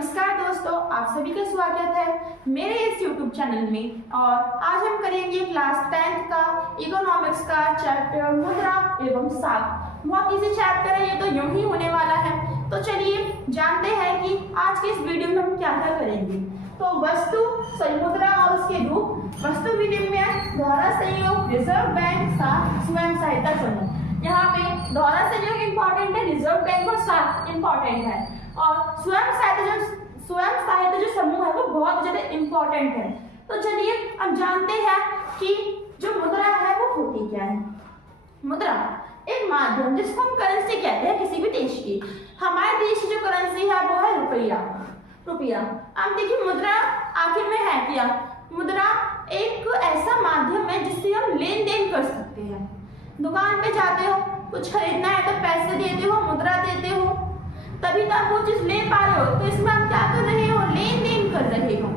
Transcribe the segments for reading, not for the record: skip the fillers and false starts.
नमस्कार दोस्तों, आप सभी का स्वागत है मेरे इस YouTube चैनल में। और आज हम करेंगे क्लास 10th का इकोनॉमिक्स का चैप्टर मुद्रा एवं साख। बहुत इजी चैप्टर है, ये तो यूं ही होने वाला है। तो चलिए जानते हैं कि आज के इस वीडियो में हम क्या क्या करेंगे। तो मुद्रा और उसके रूप, वस्तु विनिमय, दोहरा सहयोग, रिजर्व बैंक, साख, स्वयं सहायता समूह। यहाँ पे दोहरा सहयोग इंपॉर्टेंट है, रिजर्व बैंक और साख इंपॉर्टेंट है, और स्वयं सहायता जो समूह है वो बहुत ज्यादा इंपॉर्टेंट है। तो चलिए अब जानते हैं कि जो मुद्रा है वो होती क्या है। मुद्रा एक माध्यम जिसको हम करेंसी कहते हैं किसी भी देश की। हमारे देश की जो करेंसी है वो है रुपया। अब देखिए मुद्रा आखिर में है क्या। मुद्रा एक ऐसा माध्यम है जिससे हम लेन देन कर सकते हैं। दुकान पे जाते हो, कुछ खरीदना है तो पैसे देते हो, मुद्रा देते हो, तभी तो आप वो चीज ले पा रहे हो। तो इसमें आप क्या कर रहे हो, लेन देन कर रहे हो।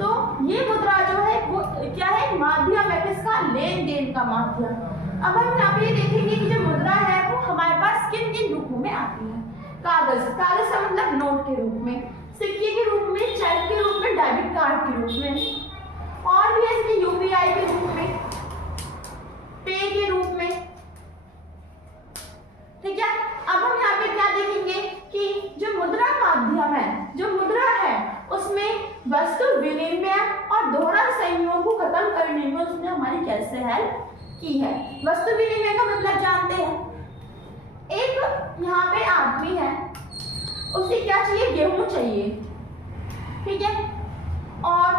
तो ये मुद्रा जो है वो क्या है, माध्यम है किसका, लेन देन का माध्यम। अब हम यहाँ पे देखेंगे कि जो मुद्रा है वो हमारे पास किन किन रूपों में आती है। कागज का मतलब नोट के रूप में, सिक्के के रूप में, चेक के रूप में, डेबिट कार्ड के रूप में, और भी ऐसे यूपीआई के रूप में, पे के रूप में। ठीक है, अब हम यहाँ पे क्या देखेंगे कि जो मुद्रा माध्यम है, जो मुद्रा है उसमें वस्तु विनिमय और दोहरा सहयोग को खत्म करने में उसने हमारी कैसे हेल्प की है। वस्तु विनिमय का मतलब जानते हैं, एक यहाँ पे आदमी है, उसे क्या चाहिए, गेहूं चाहिए, ठीक है, और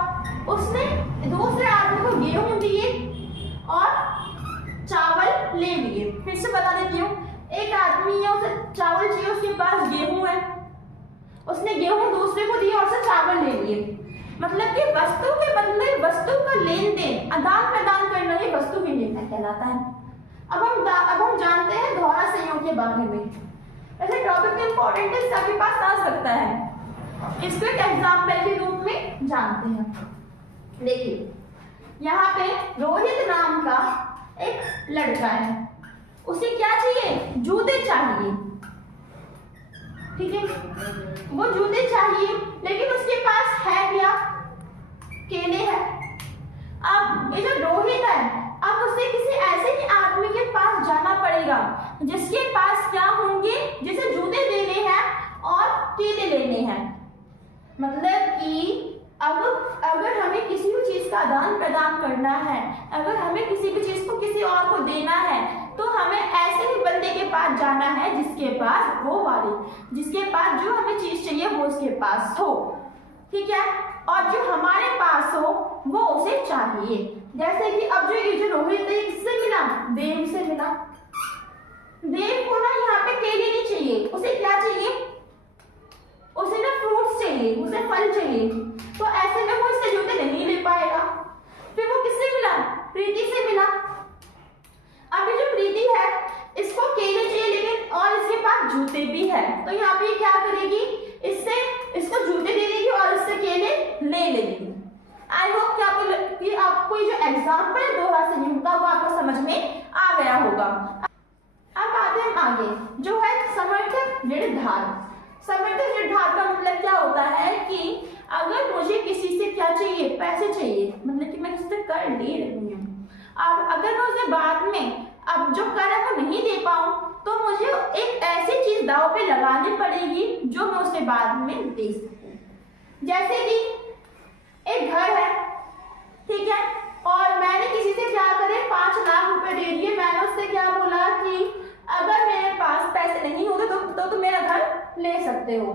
उसने दूसरे आदमी को गेहूं दिए और चावल ले लिए। फिर से बता देती हूँ, एक आदमी है, उसे चावल चाहिए, उसके पास गेहूं है, उसने गेहूं दूसरे को दिया और उसे चावल ले लिए। मतलब कि वस्तु के बदले वस्तु का लेन देन, आदान प्रदान करना ही वस्तु विनिमय कहलाता है। अब हम जानते हैं दोहरा सहयोग के बारे में। ऐसे टॉपिक इंपॉर्टेंट है, सबके पास आ सकता है। इसको एक एग्जाम्पल के रूप में जानते हैं। देखिए यहाँ पे रोहित नाम का एक लड़का है, उसे क्या चाहिए, जूते चाहिए, ठीक है, वो जूते चाहिए, लेकिन उसके पास है क्या, केले है। अब ये जो रोहित है, अब उसे किसी ऐसे ही आदमी के पास जाना पड़ेगा जिसके पास क्या होंगे, जिसे जूते देने हैं और केले लेने हैं। मतलब कि अब अगर हमें किसी भी चीज का आदान प्रदान करना है, अगर हमें किसी भी चीज को किसी और को देना है, तो हमें ऐसे ही बंदे के पास जाना है जिसके पास जिसके पास जो हमें चीज चाहिए वो उसके पास हो, ठीक है, और जो हमारे पास हो वो उसे चाहिए। जैसे कि अब जो रोहित है, किससे मिला, देव से मिला। देव को ना यहाँ पे केले नहीं चाहिए, उसे क्या चाहिए, उसे ना फ्रूट्स चाहिए, उसे फल चाहिए। तो ऐसे में वो इससे जूते नहीं ले पाएगा। फिर वो किससे मिला, प्रीति से मिला। अभी जो प्रीति है, इसको केले चाहिए लेकिन और इसके पास जूते भी है, तो यहाँ पे क्या करेगी, इसको जूते दे देगी और इससे केले ले लेगी। आई होप कि आपको ये जो एग्जाम्पल है दोहरा सहयोग का वो आपको समझ में आ गया होगा। अब आते हैं आगे, जो है समर्थक ऋणधार। समर्थक ऋणधार का मतलब क्या होता है कि अगर मुझे किसी से क्या चाहिए, पैसे चाहिए, मतलब कि मैं किसी से कर ले रही हूँ, अब अगर मैं उसे बाद में अब जो कर है वो नहीं दे पाऊँ, तो मुझे एक ऐसी चीज दाव पे लगानी पड़ेगी जो मैं उसे बाद में दे सकूँ। जैसे कि एक घर है, ठीक है, और मैंने किसी से क्या करे 5 लाख रुपए दे दिए। मैंने उससे क्या बोला कि अगर मेरे पास पैसे नहीं होंगे तो तुम मेरा घर ले सकते हो।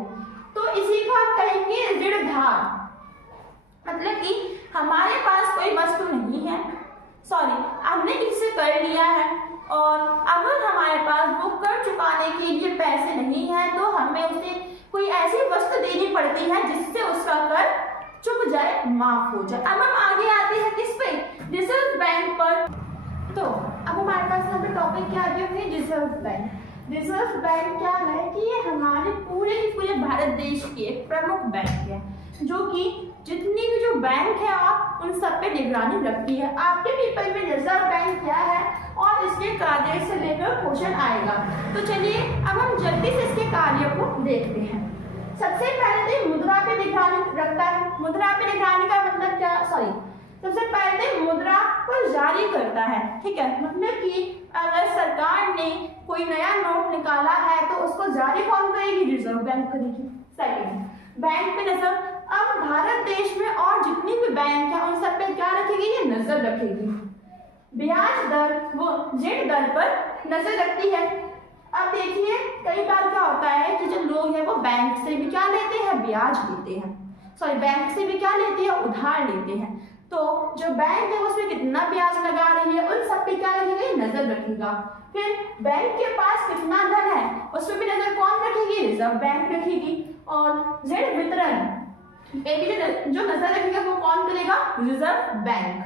तो इसी को आप कहेंगे ऋणधार। मतलब कि हमारे पास कोई वस्तु नहीं है, हमने किसी से कर लिया है, और अगर हमारे पास वो कर चुकाने के लिए पैसे नहीं है तो हमें उसे कोई ऐसी वस्तु देनी पड़ती है जिससे उसका कर चुक जाए, माफ हो जाए। अब हम आगे आते हैं किस पे, रिजर्व बैंक पर। तो अब हमारे पास यहाँ पे टॉपिक क्या आ गया, रिजर्व बैंक। रिजर्व बैंक क्या है कि ये हमारे पूरे भारत देश की एक प्रमुख बैंक है, जो कि जितनी भी जो बैंक है आप उन सब पे निगरानी रखती है। आपके पेपर में रिजर्व बैंक क्या है और इसके कार्य से लेकर क्वेश्चन आएगा। तो चलिए अब हम जल्दी से इसके कार्य को देखते हैं। सबसे पहले तो मुद्रा पे निगरानी का मतलब क्या, सॉरी, सबसे पहले मुद्रा को जारी करता है, ठीक है। मतलब कि अगर सरकार ने कोई नया नोट निकाला है तो उसको जारी कौन करेगी, रिजर्व बैंक करेगी। सेकंड, बैंक पे नजर। अब भारत देश में और जितनी भी बैंक है उन सब पे क्या रखेगी, ये नजर रखेगी। ब्याज दर वो ऋण दर पर नजर रखती है। अब देखिए कई बार क्या होता है कि जो लोग हैं वो बैंक से भी क्या लेते हैं, ब्याज लेते हैं, सॉरी बैंक से भी क्या लेते हैं, उधार लेते हैं। तो जो बैंक है उसमें कितना ब्याज लगा रही है उन सब पे क्या रखेगा, नजर रखेगा। फिर बैंक के पास कितना धन है उस पर भी नजर कौन रखेगी, रिजर्व बैंक रखेगी। और ऋण वितरण पे भी जो नजर रखेगा वो कौन करेगा, रिजर्व बैंक।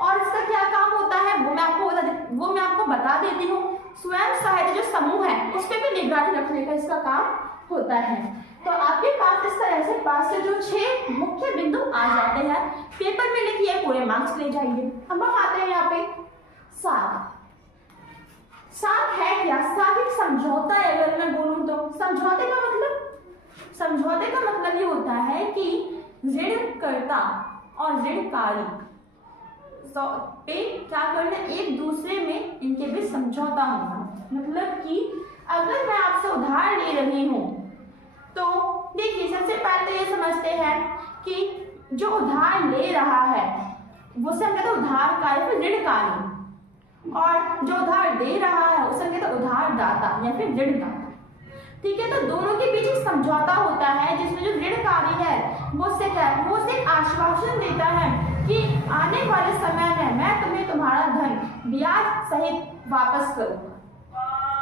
और इसका क्या काम होता है वो मैं आपको बता देती हूँ। स्वयं सहायता जो समूह है उस पर भी निगरानी रखने का इसका काम होता है। तो आपके पास इस तरह से 5 से जो 6 मुख्य बिंदु आ जाते हैं, पेपर में लिखिए, पूरे मार्क्स ले जाएंगे। अब हम आते हैं यहाँ पे साख। साख है क्या, साख एक समझौता है। अगर मैं बोलूं तो समझौते का मतलब ये होता है कि ऋणकर्ता और ऋणकारी पे क्या करना, एक दूसरे में इनके बीच समझौता होना। मतलब कि अगर मैं आपसे उधार ले रही हूँ तो देखिए सबसे पहले तो ये समझते हैं कि जो उधार ले रहा है वो से हम कहते हैं उधारकारी, फिर ऋणकारी, और जो उधार दे रहा है उसे कहते हैं उधारदाता या फिर ऋणदाता, ठीक है। तो दोनों के बीच एक समझौता होता है जिसमें जो ऋणकारी है वो से आश्वासन देता है कि आने वाले समय में मैं तुम्हें तुम्हारा धन ब्याज सहित वापस करूंगा।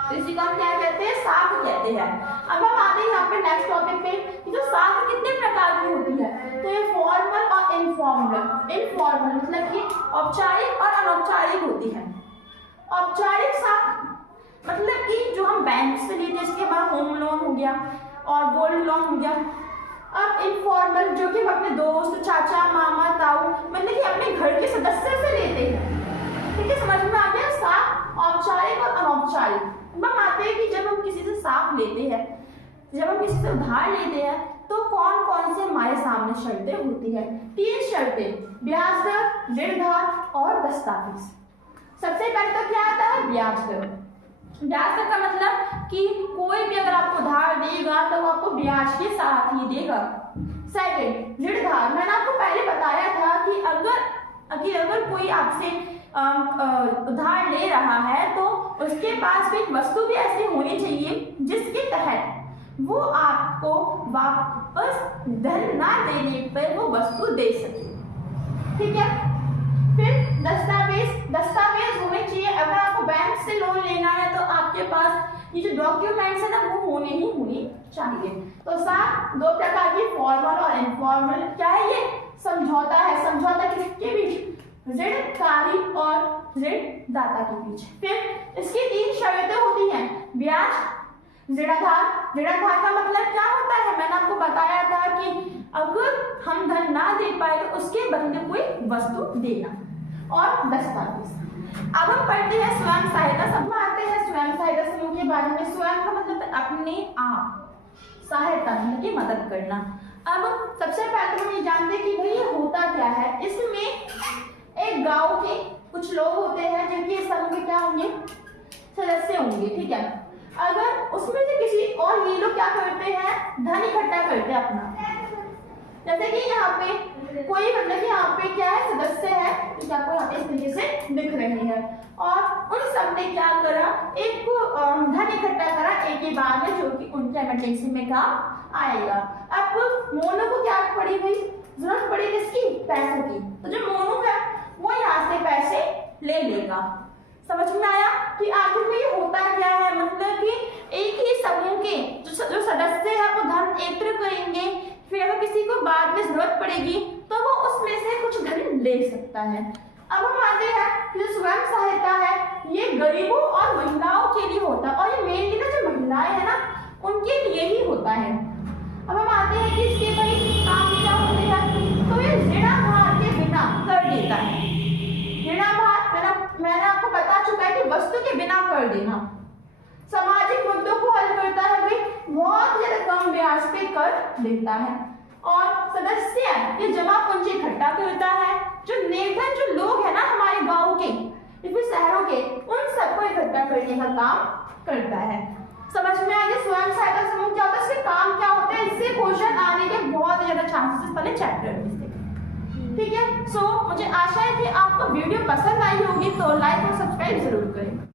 तो इसी को हम क्या कहते हैं, साख कहते हैं। अब हम आते हैं यहाँ पे नेक्स्ट टॉपिक पे कि जो साख कितने प्रकार की होती है। तो ये फॉर्मल और इनफॉर्मल। इनफॉर्मल मतलब कि औपचारिक और अनौपचारिक होती है। औपचारिक साख मतलब कि जो हम बैंक से लेते हैं, इसके हमारा होम लोन हो गया और गोल्ड लोन हो गया। अब इनफॉर्मल जो कि हम अपने दोस्त, चाचा, मामा, ताऊ, मतलब कि अपने घर के सदस्य से लेते हैं, ठीक है। समझ में आ गया साख औपचारिक और अनौपचारिक। हम आते हैं कि जब हम किसी से साख लेते हैं, जब हम किसी से उधार लेते हैं तो कौन कौन से हमारे सामने शर्तें होती है। 3 शर्तें, ब्याज दर, ऋण धार और दस्तावेज। सबसे पहले तो क्या आता है, ब्याज दर। ब्याज दर का मतलब कि कोई भी अगर आपको उधार देगा तो वो आपको ब्याज के साथ ही देगा। सेकंड, ऋण धार। मैंने आपको पहले बताया था कि अगर कोई आपसे उधार ले रहा है तो उसके पास भी एक वस्तु भी ऐसी होनी चाहिए जिसके तहत वो आपको वापस धन ना देने पर वो वस्तु दे सके, ठीक है। फिर दस्तावेज होने चाहिए। अगर आपको बैंक से लोन लेना है तो आपके पास ये जो डॉक्यूमेंट्स है ना वो होने चाहिए। तो साथ 2 प्रकार की, फॉर्मल और इनफॉर्मल। क्या है ये, समझौता है। समझौता किसके बीच, ऋणकारी और ऋणदाता के बीच। फिर इसकी 3 शर्तें होती हैं, ब्याज, ऋणाधार। ऋणाधार का मतलब क्या होता है, मैंने आपको बताया था कि अगर हम धन ना दे पाए तो उसके बदले कोई वस्तु देना। और दस्तावेज। अब हम पढ़ते हैं स्वयं सहायता समूह। आते हैं स्वयं सहायता समूह के बारे में। स्वयं का मतलब अपने आप, सहायता मतलब की मदद करना। अब सबसे पहले हम ये जानते हैं कि भाई ये होता क्या है। इसमें एक गांव के कुछ लोग होते हैं जिनके समूह के क्या होंगे, सदस्य होंगे, ठीक है। अगर उसमें से किसी और ये लोग क्या करते हैं, धन इकट्ठा करते हैं अपना। जैसे कि यहाँ पे कोई मतलब कि यहाँ पे क्या है, सदस्य है, तो आपको यहाँ पे इस तरीके से दिख रहे हैं। और उन सब ने क्या करा, एक धन इकट्ठा करा एक ही बार में, जो कि उनके इमरजेंसी में काम आएगा। अब मोनू को क्या पड़ी हुई, जरूरत पड़ी किसकी, पैसों की। तो जो मोनू है वो यहाँ से पैसे ले लेगा। समझ में आया कि आखिर में ये होता क्या है, मतलब कि एक ही समूह के जो सदस्य है वो धन एकत्र करेंगे, फिर अगर किसी को बाद में जरूरत पड़ेगी तो वो उसमें से कुछ धन ले सकता है। अब हम आते हैं कि जो स्वयं सहायता है ये गरीबों और महिलाओं के लिए होता है, और ये मेनली ना जो महिलाएं है ना उनके लिए ही होता है। अब हम आते हैं कि इसके भाई काम क्या होते हैं, तो ये ऋणाभार के बिना कर देता है। ऋणाभार मैंने आपको बता चुका है कि वस्तु के बिना कर देना। सामाजिक मुद्दों को हल करता है भाई, बहुत ज्यादा कम ब्याज पे कर देता है। और सदस्य ये जमा पूंजी इकट्ठा करता है, जो निर्धन जो लोग हैं ना हमारे गांव के या फिर शहरों के, उन सबको इकट्ठा करने का काम करता है। समझ में आ गया स्वयं सहायता समूह क्या होता है, इसके काम क्या होते हैं, इससे क्वेश्चन आने के बहुत ज्यादा चांसेस पहले चैप्टर में से। ठीक है, सो मुझे आशा है कि आपको वीडियो पसंद आई होगी, तो लाइक और सब्सक्राइब जरूर करें।